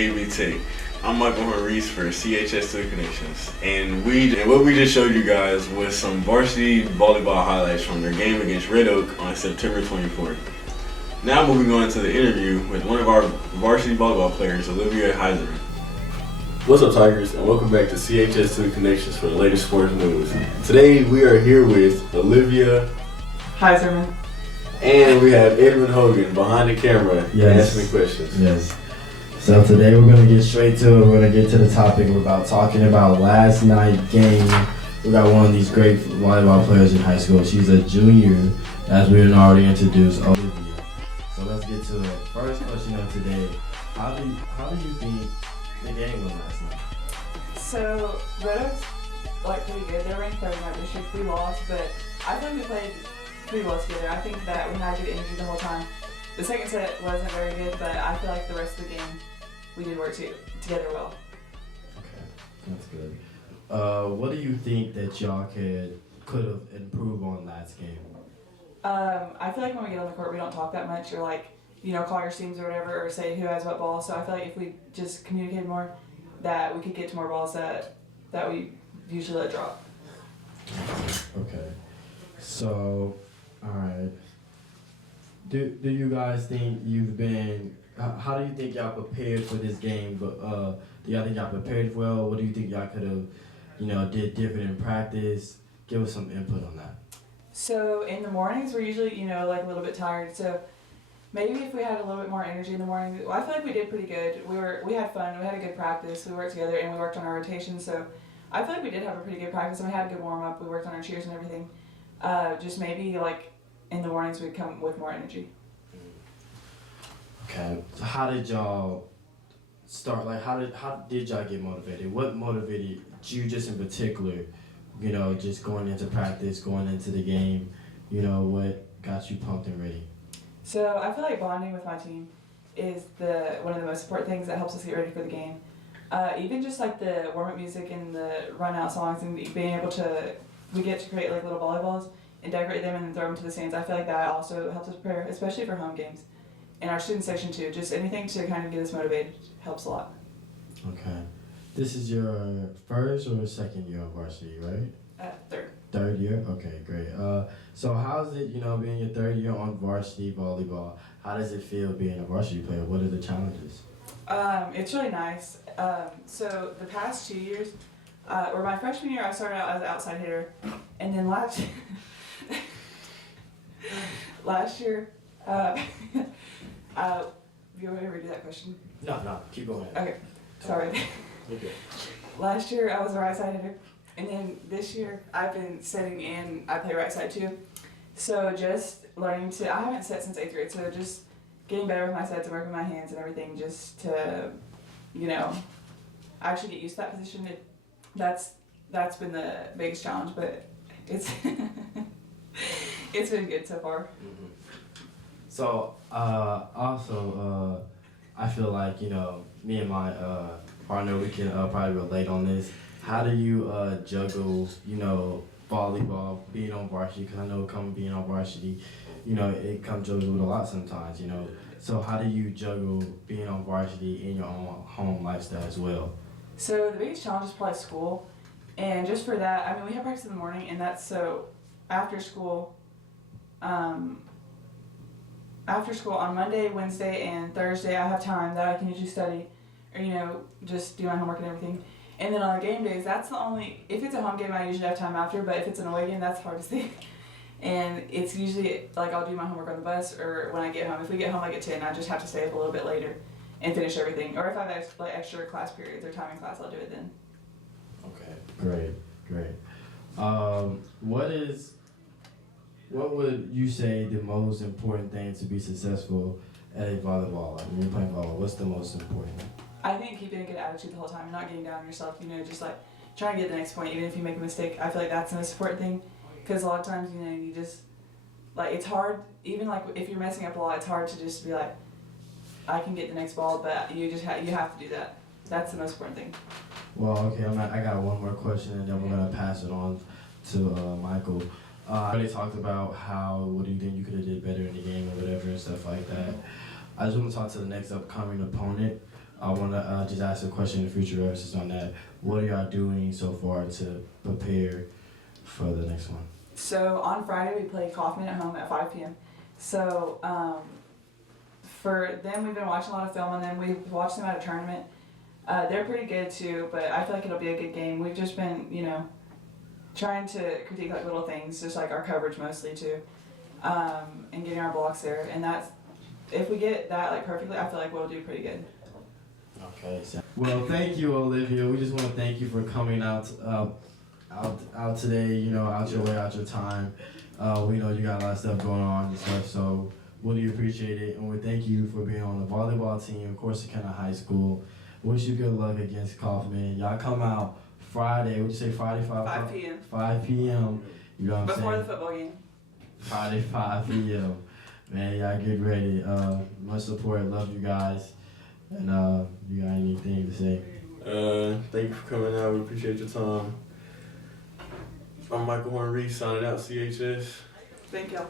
ABT. I'm Michael Maurice for CHS Connections, and what we just showed you guys was some varsity volleyball highlights from their game against Red Oak on September 24th. Now moving on to the interview with one of our varsity volleyball players, Olivia Heisserman. What's up, Tigers, and welcome back to CHS Connections for the latest sports news. Today we are here with Olivia Heisserman. And we have Edwin Hogan behind the camera asking questions. Yes. So today we're going to get straight to it. We're going to get to the topic. We're talking about last night's game. We got one of these great volleyball players in high school. She's a junior, as we already introduced, Olivia. So let's get to it. First question of today. How do you think the game went last night? So Red Oak's pretty good. They're ranked third in our district. We lost, but I think we played pretty well together. I think that we had good energy the whole time. The second set wasn't very good, but I feel like the rest of the game we did work together well. Okay, that's good. What do you think that y'all could have improved on last game? I feel like when we get on the court, we don't talk that much or call your teams or whatever or say who has what ball. So I feel like if we just communicated more, that we could get to more balls that we usually let drop. Okay. So, all right. Do you guys think how do you think y'all prepared for this game? But do y'all think y'all prepared well? What do you think y'all could have, did different in practice? Give us some input on that. So in the mornings, we're usually, a little bit tired. So maybe if we had a little bit more energy in the morning, I feel like we did pretty good. We had fun. We had a good practice. We worked together and we worked on our rotation. So I feel like we did have a pretty good practice and we had a good warm up. We worked on our cheers and everything. Just maybe in the mornings we'd come with more energy. Okay. So how did y'all start? How did y'all get motivated? What motivated you just in particular? Just going into practice, going into the game. What got you pumped and ready? So I feel like bonding with my team is one of the most important things that helps us get ready for the game. Even just the warm-up music and the run-out songs and being able to, we get to create little volleyballs and decorate them and then throw them to the stands. I feel like that also helps us prepare, especially for home games. And our student section too, just anything to kind of get us motivated helps a lot. Okay. This is your first or second year of varsity, right? Third. Third year? Okay, great. So how's it, being your third year on varsity volleyball? How does it feel being a varsity player? What are the challenges? It's really nice. So the past 2 years, or my freshman year, I started out as an outside hitter. And then last year, you want me to redo that question? No, keep going. Okay, sorry. Okay. Last year I was a right side hitter, and then this year I've been setting and I play right side too. So just learning I haven't set since 8th grade, so just getting better with my sets and working my hands and everything just to, actually get used to that position. That's been the biggest challenge, but it's it's been good so far. Mm-hmm. So also I feel like me and my partner, we can probably relate on this. How do you juggle volleyball, being on varsity? Because I know being on varsity, it comes juggled with a lot sometimes. So how do you juggle being on varsity in your own home lifestyle as well? So the biggest challenge is probably school, and just for that, we have practice in the morning, and that's so after school. After school on Monday, Wednesday, and Thursday, I have time that I can usually study, or just do my homework and everything. And then on the game days, that's the only. If it's a home game, I usually have time after. But if it's an away game, that's hard to see. And it's usually I'll do my homework on the bus or when I get home. If we get home at 10, I just have to stay up a little bit later and finish everything. Or if I have extra class periods or time in class, I'll do it then. Okay, great. What would you say the most important thing to be successful at a volleyball? When you're playing volleyball, what's the most important? I think keeping a good attitude the whole time and not getting down on yourself, just trying to get the next point, even if you make a mistake. I feel like that's the most important thing, because a lot of times, you just, it's hard, even if you're messing up a lot, it's hard to just be I can get the next ball, but you just you have to do that. That's the most important thing. Well, okay, I got one more question, and then we're going to pass it on to Michael. I already talked about what do you think you could have did better in the game or whatever and stuff like that. I just want to talk to the next upcoming opponent. I want to just ask a question in the future versus on that. What are y'all doing so far to prepare for the next one? So on Friday we play Kaufman at home at 5 p.m. So for them, we've been watching a lot of film on them. We've watched them at a tournament. They're pretty good too, but I feel like it'll be a good game. We've just been, trying to critique like little things, just like our coverage mostly too, and getting our blocks there. And that's, if we get that like perfectly, I feel like we'll do pretty good. Okay. Well, thank you, Olivia. We just want to thank you for coming out today. Out your way, out your time. We know you got a lot of stuff going on and stuff, so really appreciate it. And we thank you for being on the volleyball team of Corsicana High School. Wish you good luck against Kaufman. Y'all come out Friday. What'd you say? Friday, 5 p.m. 5 p.m. You know what I'm saying? Before the football game. Friday, 5 p.m. Man, y'all get ready. Much support. Love you guys. And you got anything to say? Thank you for coming out. We appreciate your time. I'm Michael Horn Reese, signing out, CHS. Thank y'all.